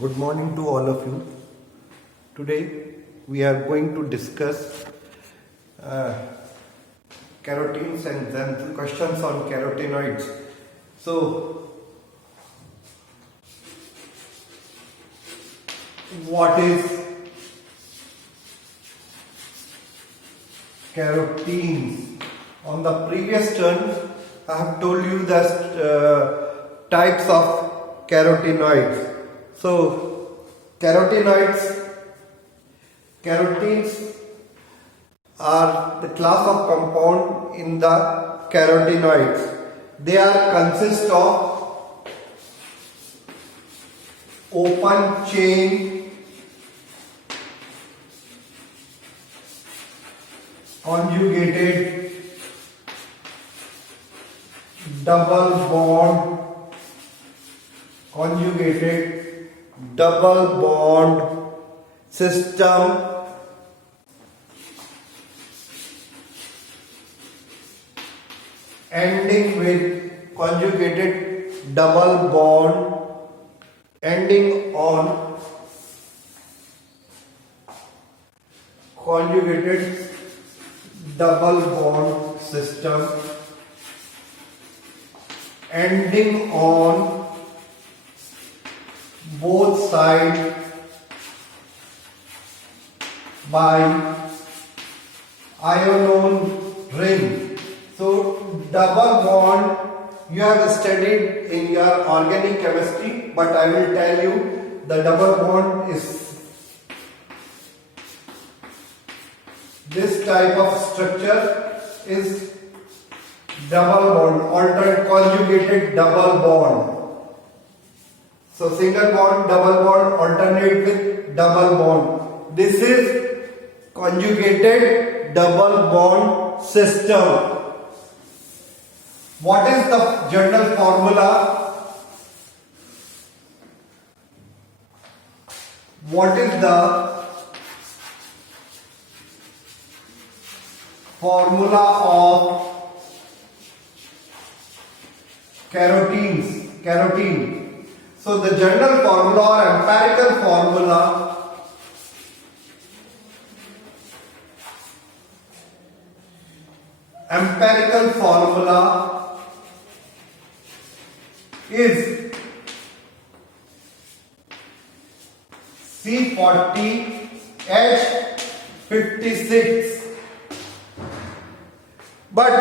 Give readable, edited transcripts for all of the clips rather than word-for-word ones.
Good morning to all of you. Today we are going to discuss carotenes and then questions on carotenoids. So, what is carotenes? On the previous turn, I have told you that types of carotenoids. So, carotenes are the class of compound in the carotenoids. They are consist of open chain conjugated double bond system ending with conjugated double bond ending on conjugated double bond system ending on both sides by ionone ring. So double bond you have studied in your organic chemistry, but I will tell you the double bond is this type of structure is double bond, alternate conjugated double bond. So single bond, double bond, alternate with double bond. This is conjugated double bond system. What is the general formula? What is the formula of carotene? So the general formula or empirical formula is C40H56. But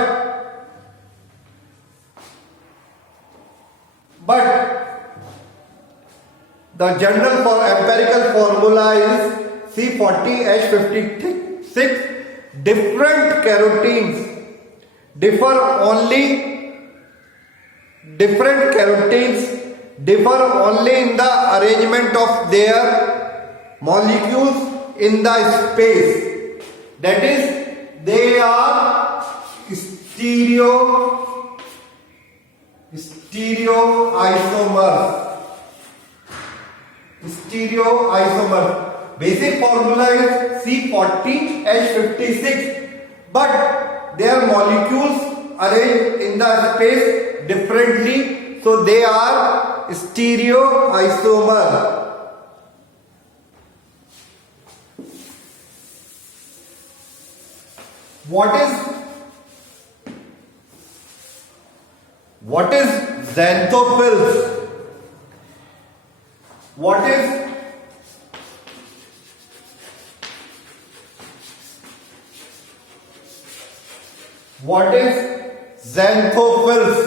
the general empirical formula is C40H56. Different carotenes differ only in the arrangement of their molecules in the space. That is, they are stereoisomers. Basic formula is C40H56, but their molecules arranged in the space differently, so they are stereoisomer. What is xanthophylls? What is xanthophylls?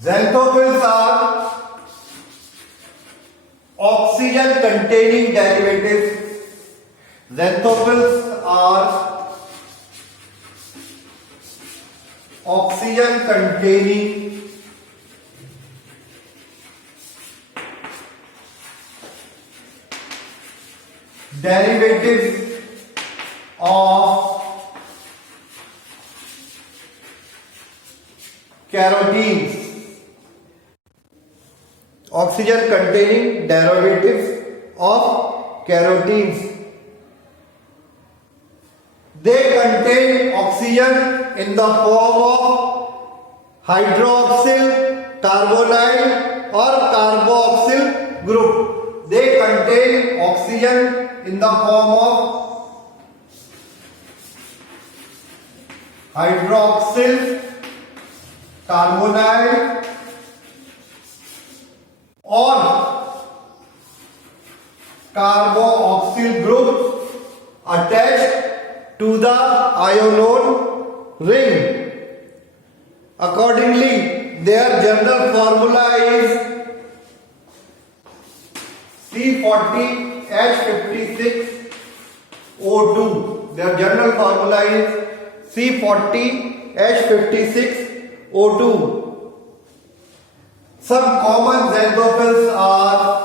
Xanthophylls are oxygen containing derivatives. Xanthophylls are oxygen containing derivatives of carotenes. Oxygen containing derivatives of carotenes. They contain oxygen in the form of hydroxyl carbonate contain oxygen in the form of hydroxyl carbonyl or carboxyl group attached to the ionone ring. Accordingly, their general formula is C40H56O2. Their general formula is C40H56O2. Some common xanthophylls are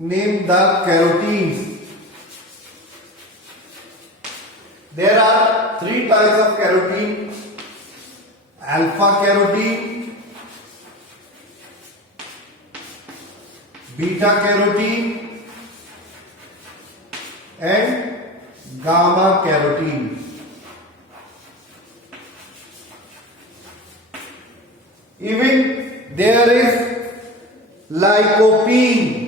Name the carotenes. There are three types of carotene: alpha carotene, beta carotene, and gamma carotene. Even there is lycopene.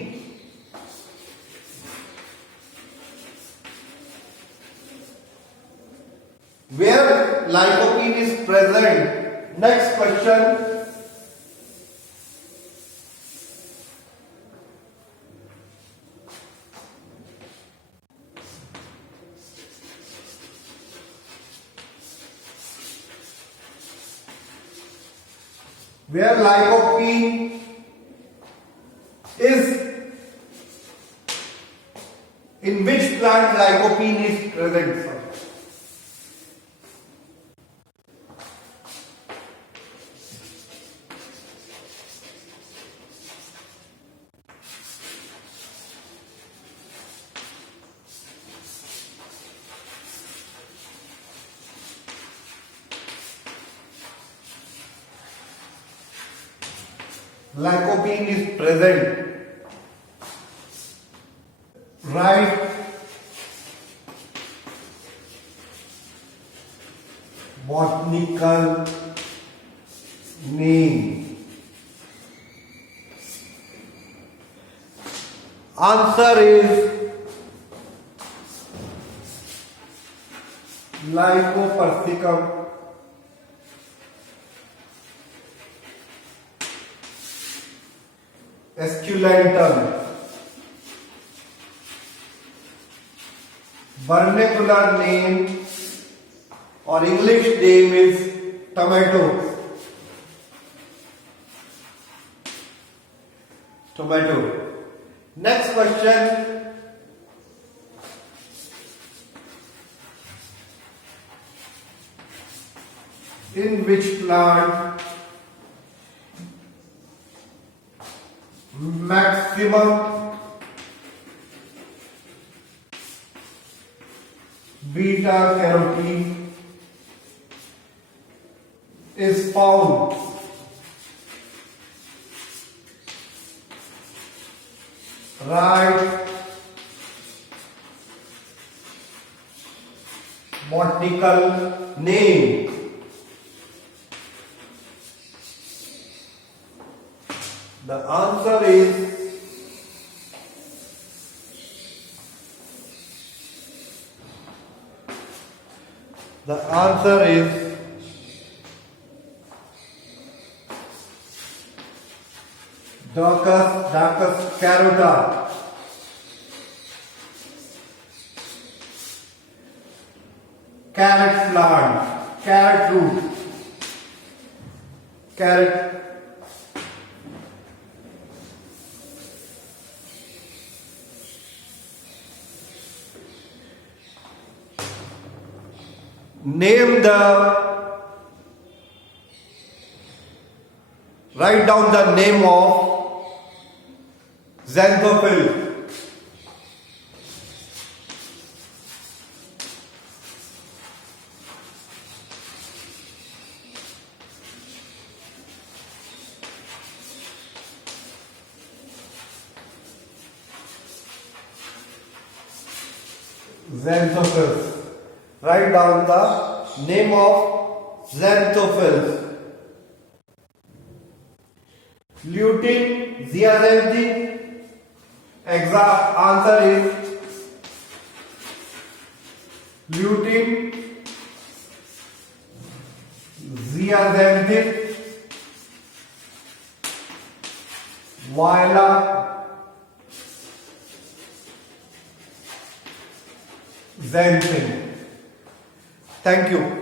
Where lycopene is present. Next question. Where lycopene is, in which plant lycopene is present? Lycopene is present. Write botanical name. Answer is Lycopersicum esculentum. Vernacular name or English name is tomato. Next question. In which plant maximum beta carotene is found? Write botanical name. The answer is Daucus carota. Carrot plant, carrot root, carrot. Write down the name of xanthophyll. Xanthophylls. Write down the name of Xanthophylls. Lutein, zeaxanthin. Exact answer is lutein, zeaxanthin, viola, xanthin. Thank you.